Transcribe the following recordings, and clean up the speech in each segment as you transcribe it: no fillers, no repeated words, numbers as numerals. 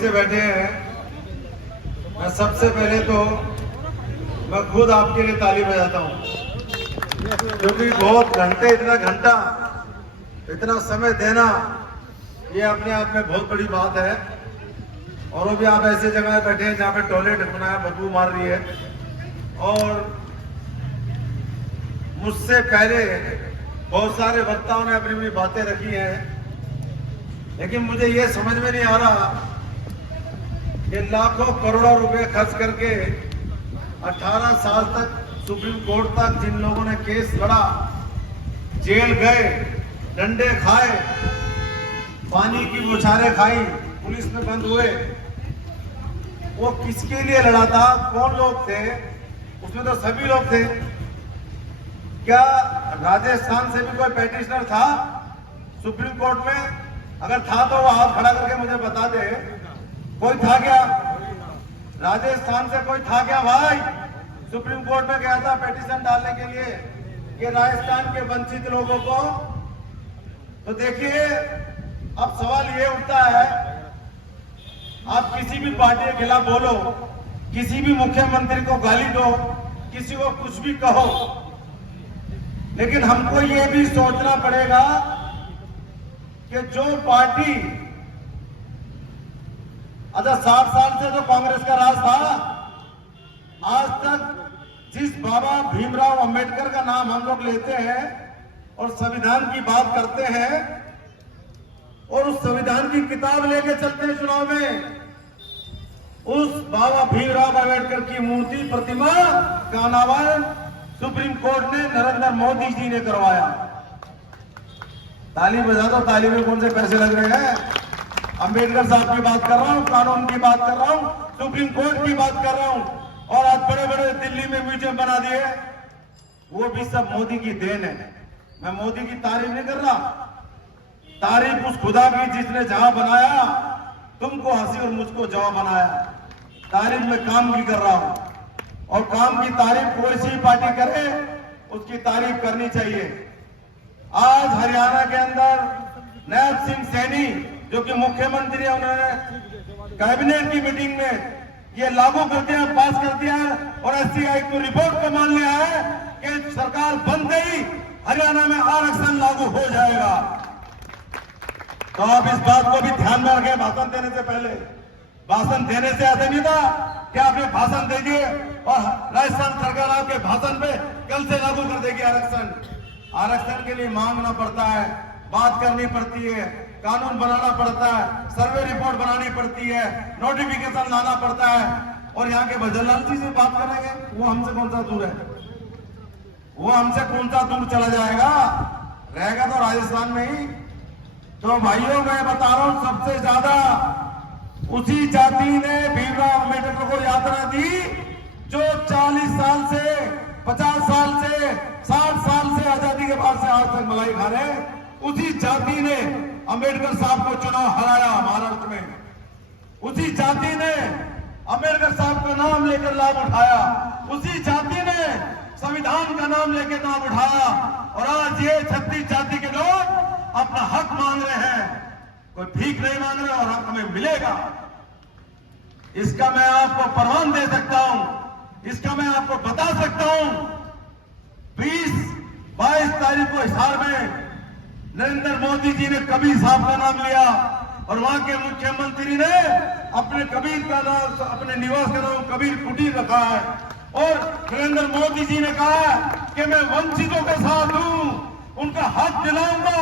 से बैठे हैं, मैं सबसे पहले तो मैं खुद आपके लिए ताली बजाता हूँ, क्योंकि बहुत घंटे इतना समय देना ये अपने आप में बहुत बड़ी बात है। और वो भी आप ऐसे जगह बैठे हैं जहाँ पे टॉयलेट बनाया, बदबू मार रही है। और मुझसे पहले बहुत सारे वक्ताओं ने अपनी अपनी बातें रखी हैं, लेकिन मुझे ये समझ में नहीं आ रहा कि लाखों करोड़ों रुपए खर्च करके 18 साल तक सुप्रीम कोर्ट तक जिन लोगों ने केस लड़ा, जेल गए, डंडे खाए, पानी की बौछारें खाई, पुलिस में बंद हुए, वो किसके लिए लड़ा था? कौन लोग थे उसमें? तो सभी लोग थे। क्या राजस्थान से भी कोई पेटिशनर था सुप्रीम कोर्ट में? अगर था तो वो हाथ खड़ा करके मुझे बता दे। कोई था क्या? राजस्थान से कोई था क्या भाई? सुप्रीम कोर्ट में गया था पेटिशन डालने के लिए कि राजस्थान के वंचित लोगों को। तो देखिए, अब सवाल ये उठता है, आप किसी भी पार्टी के खिलाफ बोलो, किसी भी मुख्यमंत्री को गाली दो, किसी को कुछ भी कहो, लेकिन हमको ये भी सोचना पड़ेगा कि जो पार्टी 60 साल से जो कांग्रेस का राज था, आज तक जिस बाबा भीमराव अंबेडकर का नाम हम लोग लेते हैं और संविधान की बात करते हैं और उस संविधान की किताब लेके चलते हैं चुनाव में, उस बाबा भीमराव अंबेडकर की मूर्ति, प्रतिमा का अनावरण सुप्रीम कोर्ट ने नरेंद्र मोदी जी ने करवाया। ताली बजा दो, ताली में कौन से पैसे लग रहे हैं? अंबेडकर साहब की बात कर रहा हूं, कानून की बात कर रहा हूं, सुप्रीम कोर्ट की बात कर रहा हूं। और आज बड़े बड़े दिल्ली में म्यूजियम बना दिए, वो भी सब मोदी की देन है। मैं मोदी की तारीफ नहीं कर रहा, तारीफ उस खुदा की जिसने जहां बनाया तुमको हंसी और मुझको जवां बनाया। तारीफ मैं काम की कर रहा हूं, और काम की तारीफ कोई सी पार्टी करे उसकी तारीफ करनी चाहिए। आज हरियाणा के अंदर नैब सिंह सैनी जो कि मुख्यमंत्री है, उन्होंने कैबिनेट की मीटिंग में ये लागू कर दिया, पास कर दिया है, और एससीआई को रिपोर्ट को मान लिया है कि सरकार बनते ही हरियाणा में आरक्षण लागू हो जाएगा। तो आप इस बात को भी ध्यान में रखें। भाषण देने से पहले, भाषण देने से ऐसा नहीं था कि आपने भाषण दे दिए और राजस्थान सरकार आपके भाषण पे कल से लागू कर देगी आरक्षण। आरक्षण के लिए मांगना पड़ता है, बात करनी पड़ती है, कानून बनाना पड़ता है, सर्वे रिपोर्ट बनानी पड़ती है, नोटिफिकेशन लाना पड़ता है। और यहाँ के भजनलाल जी से बात करेंगे, वो हमसे कौन सा दूर है? वो हमसे कौन सा दूर चला जाएगा? रहेगा तो राजस्थान में ही। तो भाइयों, मैं बता रहा हूं, सबसे ज्यादा उसी जाति ने भीमराव अम्बेडकर को यातना दी जो 40 साल से, 50 साल से, 60 साल से आजादी के बाद से आज तक मलाई खा रहे। उसी जाति ने अम्बेडकर साहब को चुनाव हराया महाराष्ट्र में। उसी जाति ने अम्बेडकर साहब का नाम लेकर लाभ उठाया। उसी जाति ने संविधान का नाम लेकर नाम उठाया। और आज ये 36 जाति के लोग अपना हक मांग रहे हैं, कोई भीख नहीं मांग रहे, और हक हमें मिलेगा। इसका मैं आपको प्रमाण दे सकता हूं, इसका मैं आपको बता सकता हूं। 20-22 तारीख को हिसार में नरेंद्र मोदी जी ने कबीर साहब का नाम लिया, और वहां के मुख्यमंत्री ने अपने कबीर का नाम, अपने निवास का नाम कबीर कुटीर रखा है। और नरेंद्र मोदी जी ने कहा कि मैं वंचितों के साथ हूं, उनका हक दिलाऊंगा,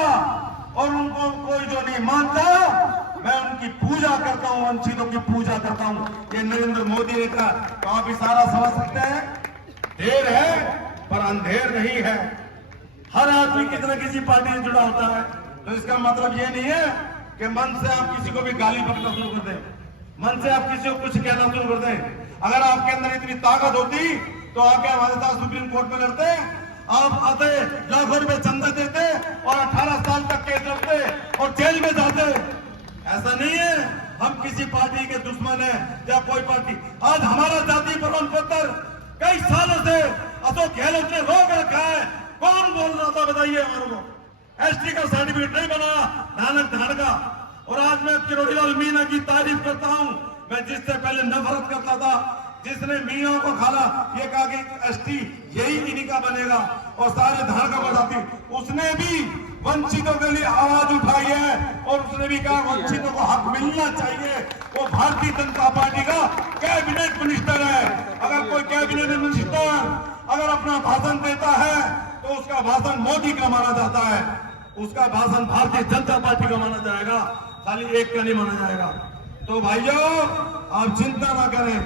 और उनको कोई जो नहीं मानता मैं उनकी पूजा करता हूं, वंचितों की पूजा करता हूं। ये नरेंद्र मोदी ने कहा। तो आप इशारा समझ सकते हैं, देर है पर अंधेर नहीं है। हर आदमी किसी न किसी पार्टी से जुड़ा होता है। तो इसका मतलब ये नहीं है कि मन से आप किसी को भी गाली बकना शुरू कर दें, मन से आप किसी को कुछ कहना शुरू कर दें। अगर आपके अंदर इतनी ताकत होती तो आके हमारे साथ सुप्रीम कोर्ट में लड़ते, आप आते, लाखों रुपए चंदा देते और 18 साल तक केस लड़ते और जेल में जाते। ऐसा नहीं है हम किसी पार्टी के दुश्मन है या कोई पार्टी। आज हमारा जाति प्रमाण पत्र कई सालों से अशोक गहलोत ने रोक रखा है। कौन बोल रहा था बताइए हमारे को? एसटी का सर्टिफिकेट नहीं बना, नानक धाड़ का, और आज मैं किरोड़ीलाल मीणा की तारीफ करता हूं। मैं जिससे पहले नफरत करता था, जिसने मीणा को खाला, ये कहा कि एसटी यही इन्हीं का बनेगा और सारे धार का बढ़ाती, उसने भी वंचितों के लिए आवाज उठाई है और उसने भी कहा वंचितों को हक मिलना चाहिए। वो भारतीय जनता पार्टी का कैबिनेट मिनिस्टर है। अगर कोई कैबिनेट मिनिस्टर अगर अपना भाषण देता है तो उसका भाषण मोदी का माना जाता है, उसका भाषण भारतीय जनता पार्टी का माना जाएगा, खाली एक का नहीं माना जाएगा। तो भाइयों, आप चिंता ना करें,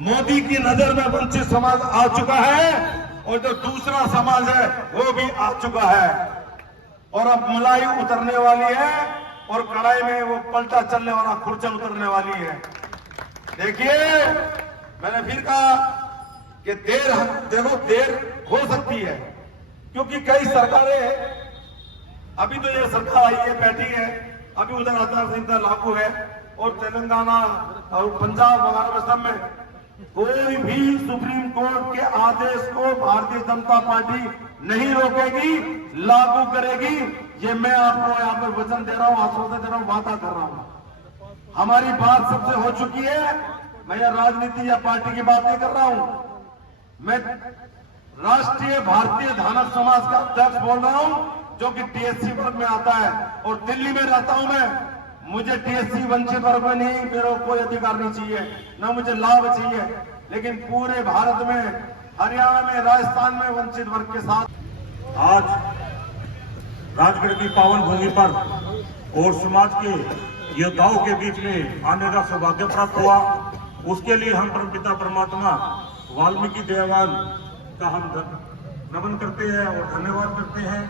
मोदी की नजर में वंचित समाज आ चुका है और जो दूसरा समाज है वो भी आ चुका है और अब मलाई उतरने वाली है और कढ़ाई में वो पलटा चलने वाला खुरचन उतरने वाली है। देखिए, मैंने फिर कहा कि देर हो सकती है, क्योंकि कई सरकारें, अभी तो ये सरकार आई है, बैठी है, अभी उधर आचार संहिता लागू है और तेलंगाना और पंजाब वगैरह में सब में कोई भी सुप्रीम कोर्ट के आदेश को भारतीय जनता पार्टी नहीं रोकेगी, लागू करेगी। ये मैं आपको यहाँ पर वचन दे रहा हूँ, आश्वासन दे रहा हूँ, वादा कर रहा हूँ। हमारी बात सबसे हो चुकी है। मैं यह राजनीति या पार्टी की बात नहीं कर रहा हूँ, मैं राष्ट्रीय भारतीय धानक समाज का अध्यक्ष बोल रहा हूँ, जो कि टीएससी वर्ग में आता है और दिल्ली में रहता हूं मैं। मुझे टीएससी वंचित वर्ग में नहीं, मेरा कोई अधिकार नहीं चाहिए, ना मुझे लाभ चाहिए, लेकिन पूरे भारत में, हरियाणा में, राजस्थान में वंचित वर्ग के साथ आज राजगढ़ की पावन भूमि पर और समाज के योद्धाओं के बीच में आने का सौभाग्य प्राप्त हुआ। उसके लिए हम परमपिता परमात्मा वाल्मीकि दयावान का हम नमन करते हैं और धन्यवाद करते हैं।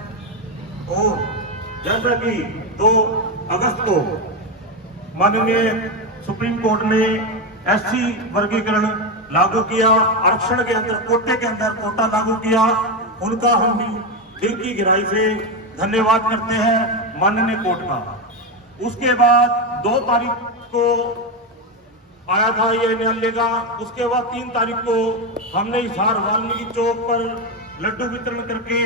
और जैसा कि 2 अगस्त को माननीय सुप्रीम कोर्ट ने एससी वर्गीकरण लागू किया, आरक्षण के अंदर, कोटे के अंदर कोटा लागू किया, उनका हम भी दिल की गहराई से धन्यवाद करते हैं माननीय कोर्ट का। उसके बाद 2 तारीख को आया था ये न्यायालय का। उसके बाद 3 तारीख को हमने हिसार वाल्मीकि चौक पर लड्डू वितरण करके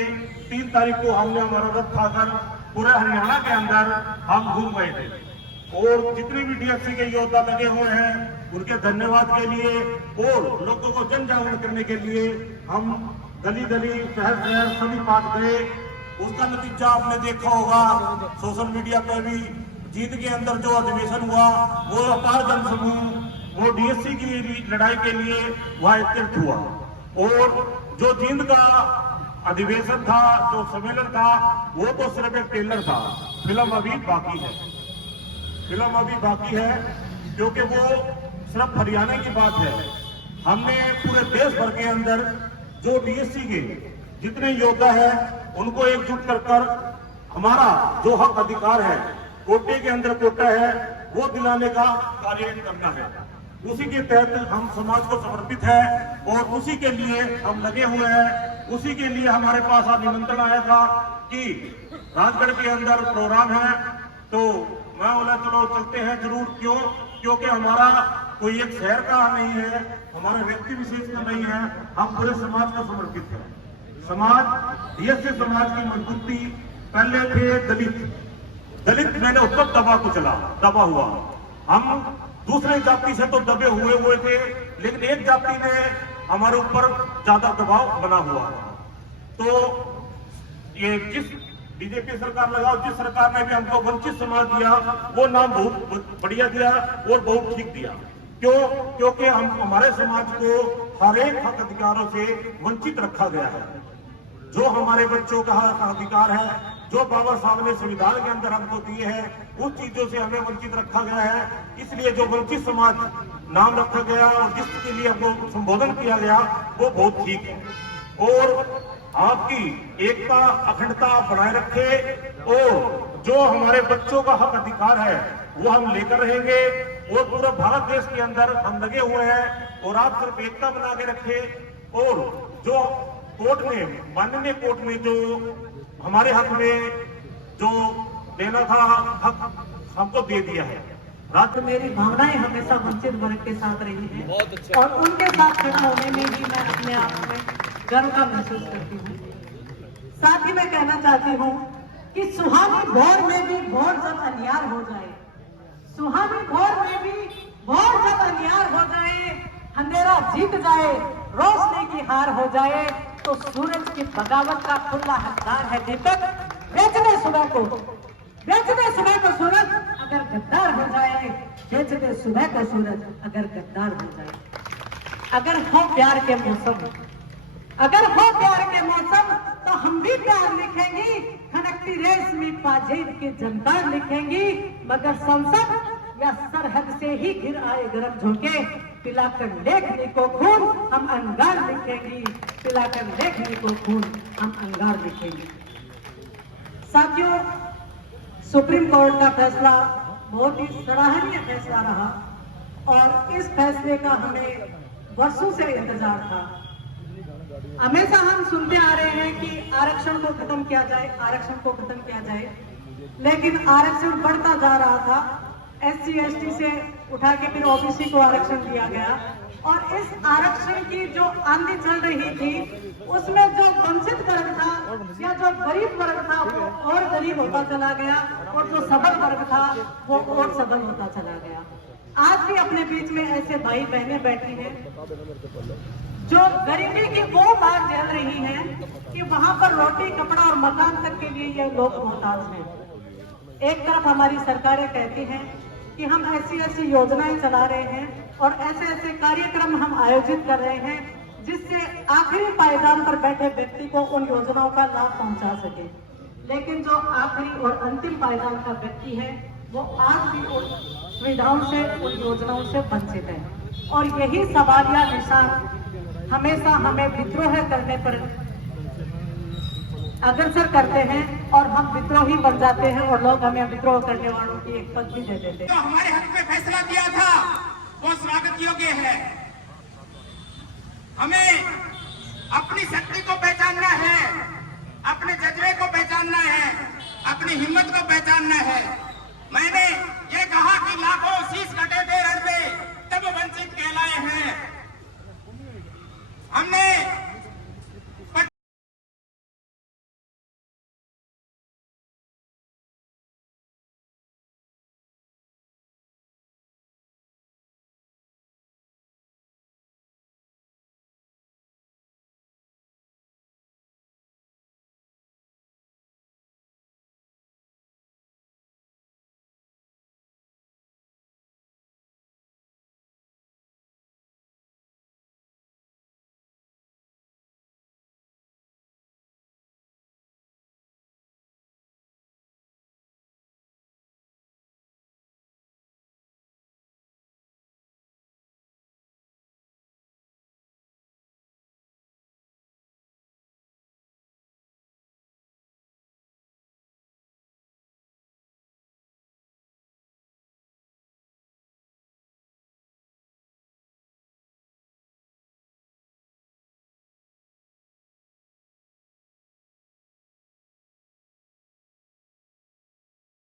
3 तारीख को हमने हमारा रथ खाकर पूरे हरियाणा के अंदर हम घूम गए थे। और जितने भी डीएससी के योद्धा लगे हुए हैं उनके धन्यवाद के लिए और लोगों को जन जागरूक करने के लिए हम गली गली, शहर शहर सभी पास गए। उसका नतीजा आपने देखा होगा सोशल मीडिया पर भी। जीत के अंदर जो अधिवेशन हुआ वो अपार जन समूह, वो डीएससी की लड़ाई के लिए वह एकत्रित हुआ। और जो जींद का अधिवेशन था, जो सम्मेलन था, वो तो सिर्फ एक ट्रेलर था, फिल्म अभी बाकी है। फिल्म अभी बाकी है क्योंकि वो सिर्फ हरियाणा की बात है। हमने पूरे देश भर के अंदर जो डीएससी के जितने योद्धा है उनको एकजुट कर हमारा जो हक अधिकार है, कोटे के अंदर कोटा है, वो दिलाने का कार्य करना है। उसी के तहत हम समाज को समर्पित है और उसी के लिए हम लगे हुए हैं। उसी के लिए हमारे पास आज निमंत्रण आया था कि राजगढ़ के अंदर प्रोग्राम है, तो मैं बोला चलो चलते हैं जरूर। क्योंकि हमारा कोई एक शहर का नहीं है, हमारे व्यक्ति विशेष का नहीं है, हम पूरे समाज को समर्पित हैं। समाज, डीएससी समाज की मजबूती, पहले थे दलित मैंने उस पर दबा हुआ। हम दूसरे जाति से तो दबे हुए थे, लेकिन एक जाति ने हमारे ऊपर ज्यादा दबाव बना हुआ। तो ये जिस बीजेपी सरकार लगाओ, जिस सरकार ने भी हमको वंचित समाज दिया, वो नाम बहुत बढ़िया दिया और बहुत ठीक दिया। क्योंकि हम हमारे समाज को हर एक हक अधिकारों से वंचित रखा गया है। जो हमारे बच्चों का अधिकार है, जो बाबा साहब ने संविधान के अंदर हमको दिए हैं, उन चीजों से हमें वंचित रखा गया है। इसलिए जो वंचित समाज नाम रखा गया और जिसके लिए हमको संबोधन किया गया वो बहुत ठीक है। और आपकी एकता, अखंडता बनाए रखे और जो हमारे बच्चों का हक अधिकार है वो हम लेकर रहेंगे। और पूरा भारत देश के अंदर हम लगे हुए हैं और आप सिर्फ एकता बना के रखे। और जो कोर्ट ने, माननीय कोर्ट ने जो हमारे हक में जो देना था हक हमको दे दिया है। तो मेरी भावनाएं हमेशा वंचित वर्ग के साथ रही है और उनके साथ खड़ा होने में भी मैं अपने आप में गर्व का महसूस करती हूँ। साथ ही मैं कहना चाहती हूँ कि सुहानी भोर में भी भोर जब अनियार हो जाए, सुहानी भोर में भी भोर जब अनियार हो जाए, अंधेरा जीत जाए, रोशनी की हार हो जाए, तो सूरज की बगावत का खुला हकदार है दीपक। बेच दे सुबह को, बेच दे सुबह को सूरज अगर गद्दार हो जाए, बेच दे सुबह को सूरज अगर गद्दार हो जाए। अगर हो प्यार के मौसम, अगर हो प्यार के मौसम, तो हम भी प्यार लिखेंगी, खनकती रेशमी पाजेब की जनतार लिखेंगी। मगर संसद या सरहद से ही घिर आए गरम झोंके, पिलाकर लेखनी को खून हम अंगार लिखेंगी, पिलाकर लेखनी को खून हम अंगार लिखेंगे। साथियों, सुप्रीम कोर्ट का फैसला बहुत ही सराहनीय फैसला रहा और इस फैसले का हमें वर्षों से इंतजार था। हमेशा हम सुनते आ रहे हैं कि आरक्षण को खत्म किया जाए, आरक्षण को खत्म किया जाए, लेकिन आरक्षण बढ़ता जा रहा था। SC ST से उठा के फिर OBC को आरक्षण दिया गया और इस आरक्षण की जो आंधी चल रही थी उसमें जो वंचित वर्ग था या जो गरीब वर्ग था वो और गरीब होता चला गया और जो सबल वर्ग था वो और सबल होता चला गया। आज भी अपने बीच में ऐसे भाई बहनें बैठी हैं जो गरीबी की वो बात झेल रही हैं कि वहां पर रोटी कपड़ा और मकान तक के लिए ये लोग मोहताज हैं। एक तरफ हमारी सरकारें कहती हैं कि हम ऐसी योजनाएं चला रहे हैं और ऐसे कार्यक्रम हम आयोजित कर रहे हैं जिससे आखिरी पायदान पर बैठे व्यक्ति को उन योजनाओं का लाभ पहुंचा सके, लेकिन जो आखिरी और अंतिम पायदान का व्यक्ति है वो आज भी उन सुविधाओं से, उन योजनाओं से वंचित है। और यही सवालिया निशान हमेशा हमें विद्रोह करने पर अग्रसर करते हैं और हम विद्रोही बन जाते हैं और लोग हमें विद्रोह करने वालों की एक पद भी दे देते हैं। तो हमारे हक में फैसला दिया था वो स्वागत योग्य है। हमें अपनी शक्ति को पहचानना है, अपने जज्बे को पहचानना है, अपनी हिम्मत को पहचानना है। मैंने ये कहा कि लाखों शीश कटे थे रण पे तब वंचित कहलाए हैं। हमने